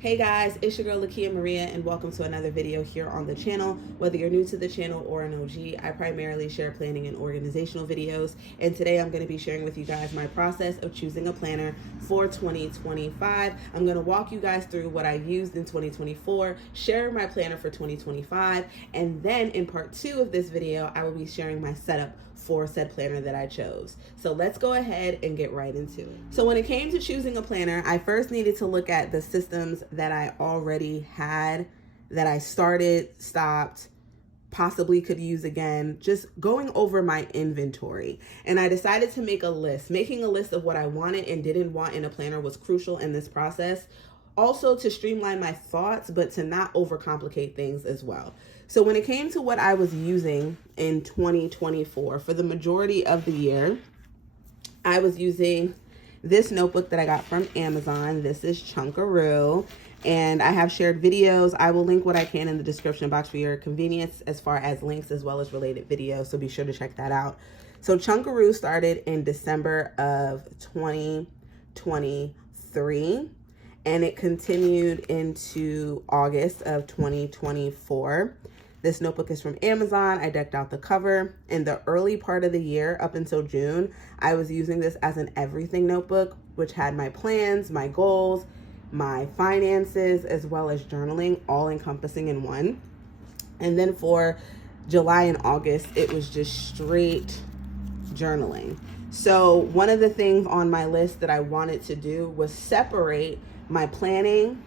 Hey guys, it's your girl Lakia Maria and welcome to another video here on the channel. Whether you're new to the channel or an OG, I primarily share planning and organizational videos, and today I'm going to be sharing with you guys my process of choosing a planner for 2025. I'm going to walk you guys through what I used in 2024, share my planner for 2025, and then in part 2 of this video, I will be sharing my setup for said planner that I chose. So let's go ahead and get right into it. So when it came to choosing a planner, I first needed to look at the systems that I already had, that I started, stopped, possibly could use again, just going over my inventory. And I decided to make a list. Making a list of what I wanted and didn't want in a planner was crucial in this process. Also to streamline my thoughts, but to not overcomplicate things as well. So when it came to what I was using in 2024, for the majority of the year, I was using this notebook that I got from Amazon. This is Chunkaroo, and I have shared videos. I will link what I can in the description box for your convenience as far as links as well as related videos, so be sure to check that out. So Chunkaroo started in December of 2023, and it continued into August of 2024. This notebook is from Amazon. I decked out the cover. In the early part of the year, up until June, I was using this as an everything notebook, which had my plans, my goals, my finances, as well as journaling, all encompassing in one. And then for July and August, it was just straight journaling. So one of the things on my list that I wanted to do was separate my planning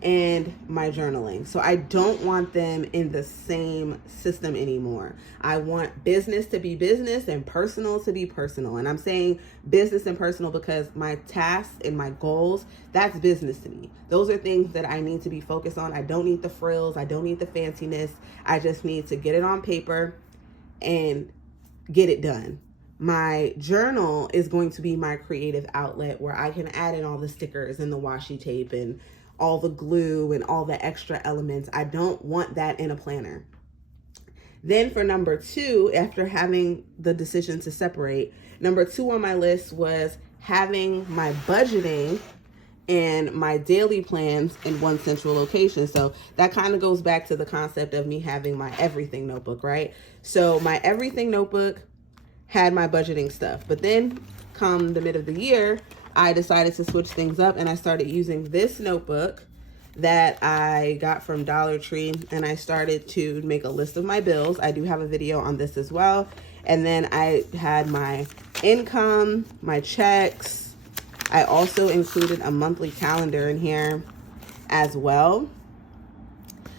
and my journaling. So I don't want them in the same system anymore. I want business to be business and personal to be personal. And I'm saying business and personal because my tasks and my goals, that's business to me. Those are things that I need to be focused on. I don't need the frills. I don't need the fanciness. I just need to get it on paper and get it done. My journal is going to be my creative outlet where I can add in all the stickers and the washi tape and all the glue and all the extra elements. I don't want that in a planner. Then for number 2, after having the decision to separate, number 2 on my list was having my budgeting and my daily plans in one central location. So that kind of goes back to the concept of me having my everything notebook, right? So my everything notebook had my budgeting stuff, but then come the mid of the year, I decided to switch things up and I started using this notebook that I got from Dollar Tree, and I started to make a list of my bills. I do have a video on this as well. And then I had my income, my checks. I also included a monthly calendar in here as well.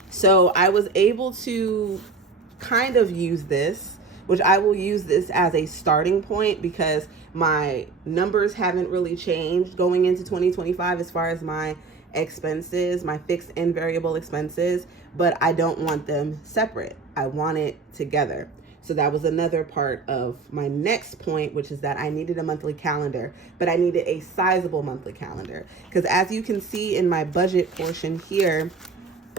So I was able to kind of use this, which I will use this as a starting point because my numbers haven't really changed going into 2025 as far as my expenses, my fixed and variable expenses, but I don't want them separate. I want it together. So that was another part of my next point, which is that I needed a monthly calendar, but I needed a sizable monthly calendar. Because as you can see in my budget portion here,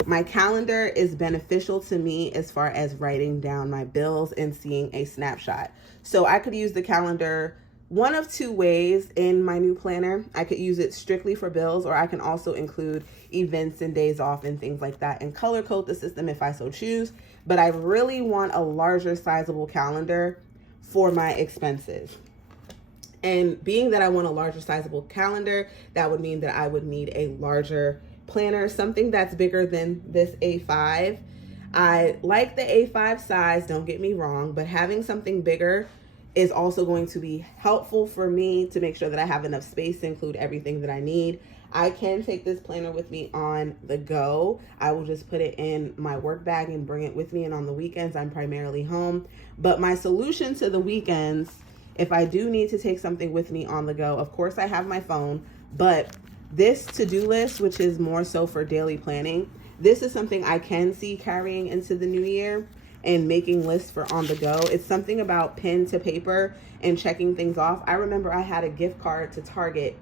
my calendar is beneficial to me as far as writing down my bills and seeing a snapshot. So I could use the calendar one of 2 ways in my new planner. I could use it strictly for bills, or I can also include events and days off and things like that and color code the system if I so choose. But I really want a larger sizable calendar for my expenses. And being that I want a larger sizable calendar, that would mean that I would need a larger planner, something that's bigger than this A5. I like the A5 size, don't get me wrong, but having something bigger is also going to be helpful for me to make sure that I have enough space to include everything that I need. I can take this planner with me on the go. I will just put it in my work bag and bring it with me, and on the weekends I'm primarily home. But my solution to the weekends, if I do need to take something with me on the go, of course I have my phone, but this to-do list, which is more so for daily planning, this is something I can see carrying into the new year and making lists for on the go. It's something about pen to paper and checking things off. I remember I had a gift card to Target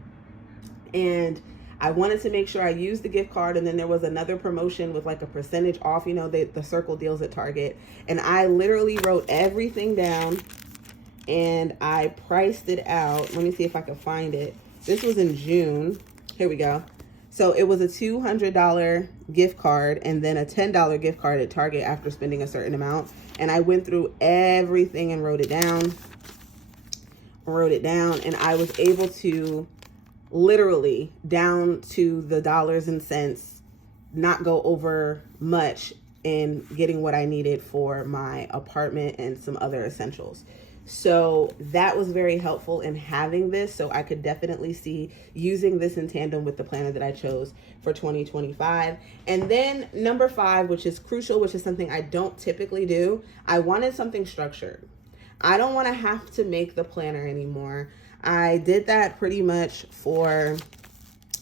and I wanted to make sure I used the gift card, and then there was another promotion with like a percentage off, you know, the circle deals at Target. And I literally wrote everything down and I priced it out. Let me see if I can find it. This was in June. Here we go. So it was a $200 gift card and then a $10 gift card at Target after spending a certain amount. And I went through everything and wrote it down, and I was able to literally, down to the dollars and cents, not go over much in getting what I needed for my apartment and some other essentials. So that was very helpful in having this. So I could definitely see using this in tandem with the planner that I chose for 2025. And then number 5, which is crucial, which is something I don't typically do. I wanted something structured. I don't want to have to make the planner anymore. I did that pretty much for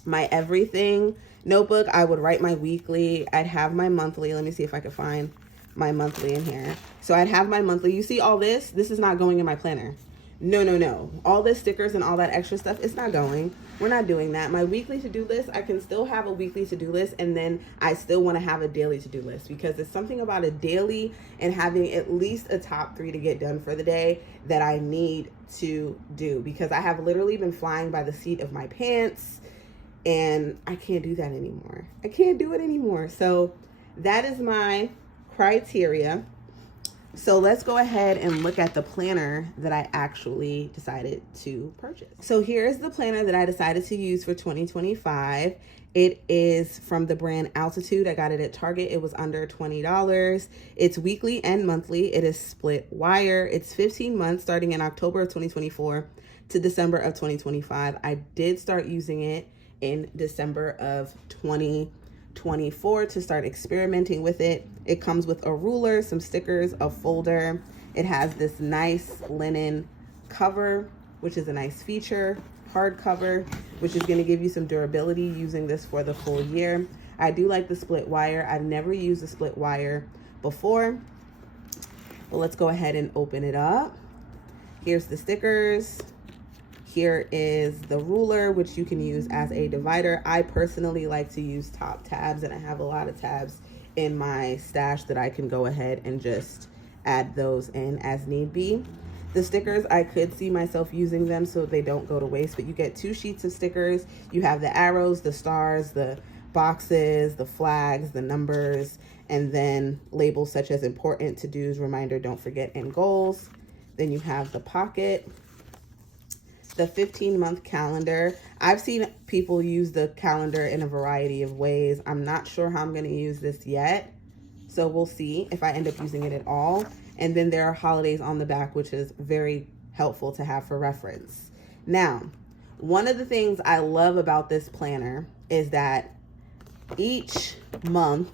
my everything notebook. I would write my weekly. I'd have my monthly. Let me see if I could find my monthly in here. So I'd have my monthly. You see all this? This is not going in my planner. No. All the stickers and all that extra stuff, it's not going. We're not doing that. My weekly to-do list, I can still have a weekly to-do list, and then I still want to have a daily to-do list, because it's something about a daily and having at least a top 3 to get done for the day that I need to do, because I have literally been flying by the seat of my pants, and I can't do that anymore. I can't do it anymore. So that is my criteria. So let's go ahead and look at the planner that I actually decided to purchase. So here's the planner that I decided to use for 2025. It is from the brand Altitude. I got it at Target. It was under $20. It's weekly and monthly. It is split wire. It's 15 months starting in October of 2024 to December of 2025. I did start using it in December of 2024 to start experimenting with it. It comes with a ruler, some stickers, a folder. It has this nice linen cover, which is a nice feature, hardcover, which is going to give you some durability using this for the full year. I do like the split wire. I've never used a split wire before. But let's go ahead and open it up. Here's the stickers. Here is the ruler, which you can use as a divider. I personally like to use top tabs, and I have a lot of tabs in my stash that I can go ahead and just add those in as need be. The stickers, I could see myself using them so they don't go to waste, but you get 2 sheets of stickers. You have the arrows, the stars, the boxes, the flags, the numbers, and then labels such as important, to-dos, reminder, don't forget, and goals. Then you have the pocket, the 15-month calendar. I've seen people use the calendar in a variety of ways. I'm not sure how I'm going to use this yet, so we'll see if I end up using it at all. And then there are holidays on the back, which is very helpful to have for reference. Now, one of the things I love about this planner is that each month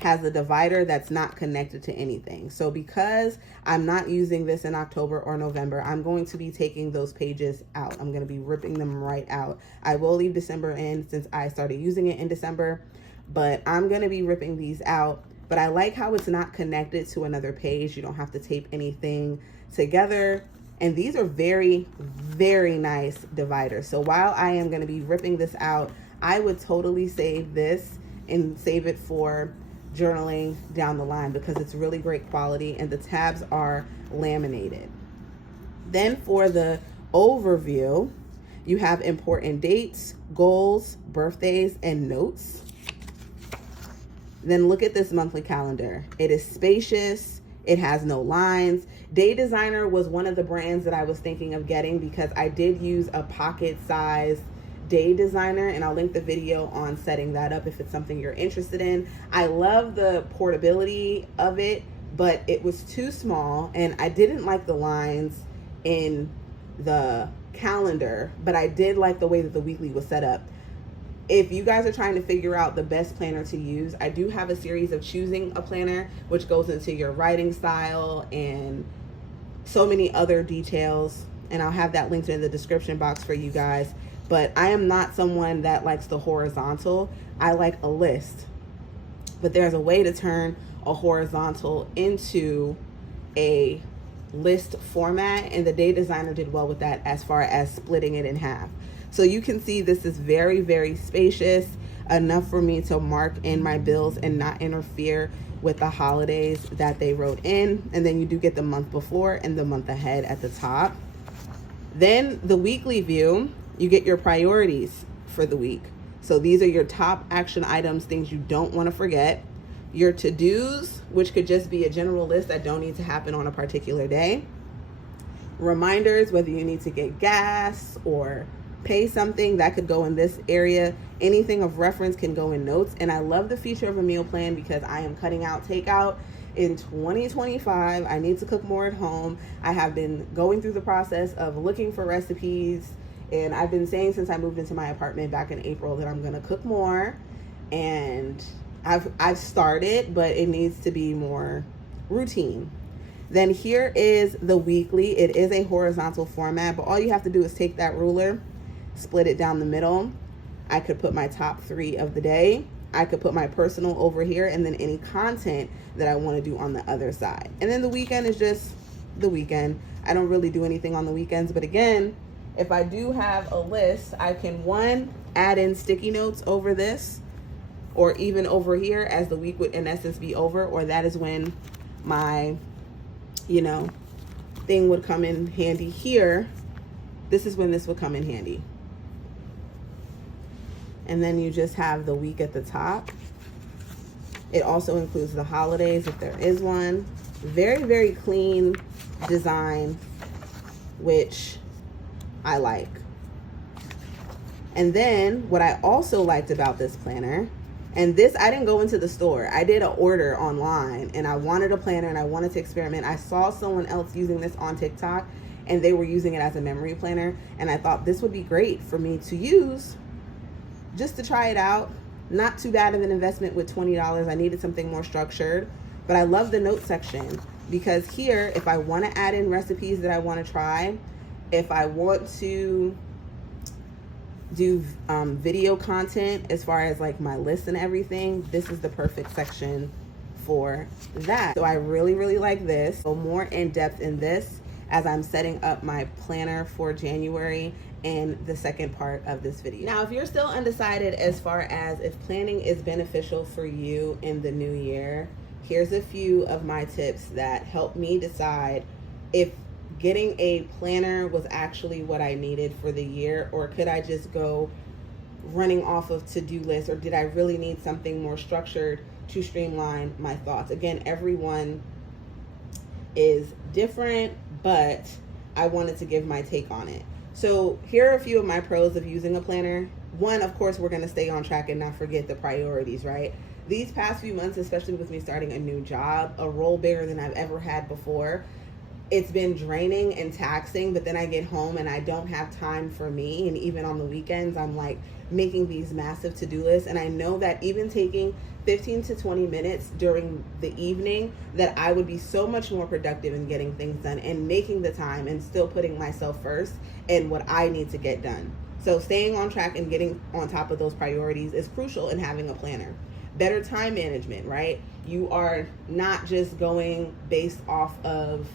has a divider that's not connected to anything. So because I'm not using this in October or November, I'm going to be taking those pages out. I'm going to be ripping them right out. I will leave December in since I started using it in December, but I'm going to be ripping these out. But I like how it's not connected to another page. You don't have to tape anything together. And these are very, very nice dividers. So while I am going to be ripping this out, I would totally save this and save it for journaling down the line, because it's really great quality and the tabs are laminated. Then for the overview, you have important dates, goals, birthdays, and notes. Then look at this monthly calendar. It is spacious. It has no lines. Day Designer was one of the brands that I was thinking of getting, because I did use a pocket size Day Designer, and I'll link the video on setting that up if it's something you're interested in. I love the portability of it, but it was too small, and I didn't like the lines in the calendar, but I did like the way that the weekly was set up. If you guys are trying to figure out the best planner to use, I do have a series of choosing a planner, which goes into your writing style and so many other details, and I'll have that linked in the description box for you guys. But I am not someone that likes the horizontal. I like a list. But there's a way to turn a horizontal into a list format, and the Day Designer did well with that as far as splitting it in half. So you can see this is very, very spacious, enough for me to mark in my bills and not interfere with the holidays that they wrote in. And then you do get the month before and the month ahead at the top. Then the weekly view, you get your priorities for the week. So these are your top action items, things you don't want to forget. Your to-dos, which could just be a general list that don't need to happen on a particular day. Reminders, whether you need to get gas or pay something, that could go in this area. Anything of reference can go in notes. And I love the feature of a meal plan because I am cutting out takeout in 2025. I need to cook more at home. I have been going through the process of looking for recipes, and I've been saying since I moved into my apartment back in April that I'm going to cook more, and I've started, but it needs to be more routine. Then here is the weekly. It is a horizontal format, but all you have to do is take that ruler, split it down the middle. I could put my top 3 of the day. I could put my personal over here, and then any content that I want to do on the other side. And then the weekend is just the weekend. I don't really do anything on the weekends, but again, if I do have a list, I can, one, add in sticky notes over this, or even over here as the week would in essence be over, or that is when my, thing would come in handy here. This is when this would come in handy. And then you just have the week at the top. It also includes the holidays if there is one. Very, very clean design, which I like. And then what I also liked about this planner, and this, I didn't go into the store. I did an order online, and I wanted a planner and I wanted to experiment. I saw someone else using this on TikTok, and they were using it as a memory planner. And I thought this would be great for me to use just to try it out. Not too bad of an investment with $20. I needed something more structured, but I love the note section because here, if I want to add in recipes that I want to try, if I want to do video content as far as like my list and everything, this is the perfect section for that. So I really, really like this. Go more in depth in this as I'm setting up my planner for January in the second part of this video. Now, if you're still undecided as far as if planning is beneficial for you in the new year, here's a few of my tips that help me decide if getting a planner was actually what I needed for the year, or could I just go running off of to-do lists, or did I really need something more structured to streamline my thoughts? Again, everyone is different, but I wanted to give my take on it. So here are a few of my pros of using a planner. One, of course, we're going to stay on track and not forget the priorities, right? These past few months, especially with me starting a new job, a role bigger than I've ever had before, it's been draining and taxing, but then I get home and I don't have time for me. And even on the weekends, I'm like making these massive to-do lists. And I know that even taking 15 to 20 minutes during the evening, that I would be so much more productive in getting things done and making the time and still putting myself first and what I need to get done. So staying on track and getting on top of those priorities is crucial in having a planner. Better time management, right? You are not just going based off of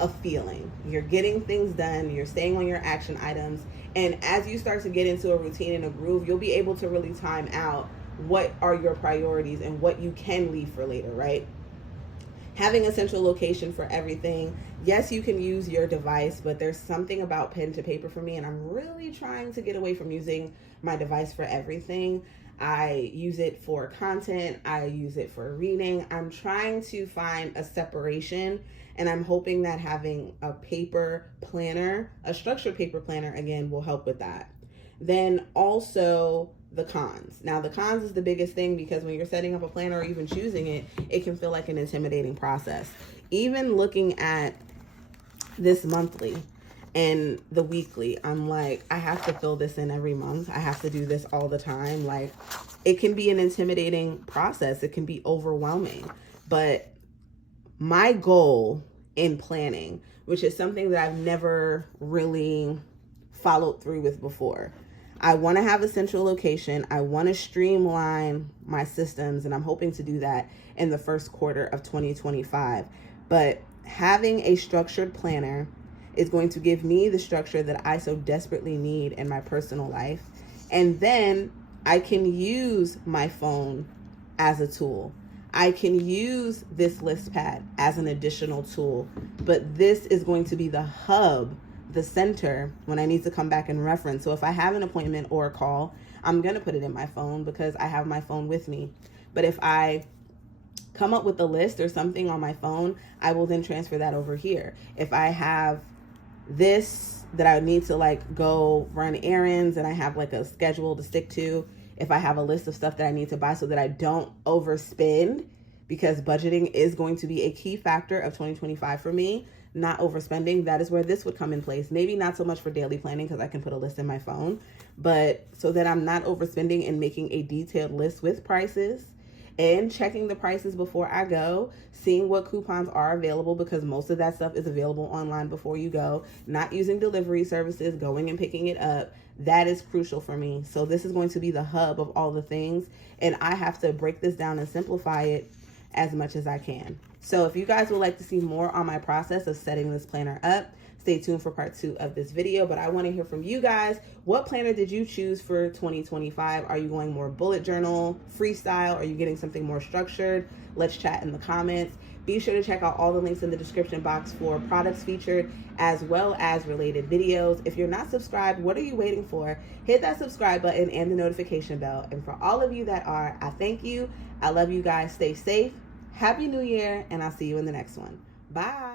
a feeling. You're getting things done, you're staying on your action items, and as you start to get into a routine and a groove, you'll be able to really time out what are your priorities and what you can leave for later, right? Having a central location for everything. Yes, you can use your device, but there's something about pen to paper for me, and I'm really trying to get away from using my device for everything. I use it for content, I use it for reading. I'm trying to find a separation, and I'm hoping that having a paper planner, a structured paper planner, again, will help with that. Then also the cons. Now, the cons is the biggest thing because when you're setting up a planner or even choosing it, it can feel like an intimidating process. Even looking at this monthly and the weekly, I'm like, I have to fill this in every month. I have to do this all the time. Like, it can be an intimidating process. It can be overwhelming. But my goal in planning, which is something that I've never really followed through with before, I want to have a central location. I want to streamline my systems, and I'm hoping to do that in the first quarter of 2025. But having a structured planner is going to give me the structure that I so desperately need in my personal life. And then I can use my phone as a tool. I can use this list pad as an additional tool, but this is going to be the hub the center when I need to come back and reference. So if I have an appointment or a call, I'm going to put it in my phone because I have my phone with me. But if I come up with a list or something on my phone, I will then transfer that over here. If I have this that I need to like go run errands and I have like a schedule to stick to, if I have a list of stuff that I need to buy so that I don't overspend, because budgeting is going to be a key factor of 2025 for me, not overspending, that is where this would come in place. Maybe not so much for daily planning because I can put a list in my phone, but so that I'm not overspending and making a detailed list with prices and checking the prices before I go, seeing what coupons are available because most of that stuff is available online before you go, not using delivery services, going and picking it up. That is crucial for me. So this is going to be the hub of all the things, and I have to break this down and simplify it as much as I can. So if you guys would like to see more on my process of setting this planner up, stay tuned for part 2 of this video. But I want to hear from you guys. What planner did you choose for 2025? Are you going more bullet journal, freestyle? Are you getting something more structured? Let's chat in the comments. Be sure to check out all the links in the description box for products featured as well as related videos. If you're not subscribed, what are you waiting for? Hit that subscribe button and the notification bell. And for all of you that are, I thank you. I love you guys. Stay safe. Happy New Year, and I'll see you in the next one. Bye.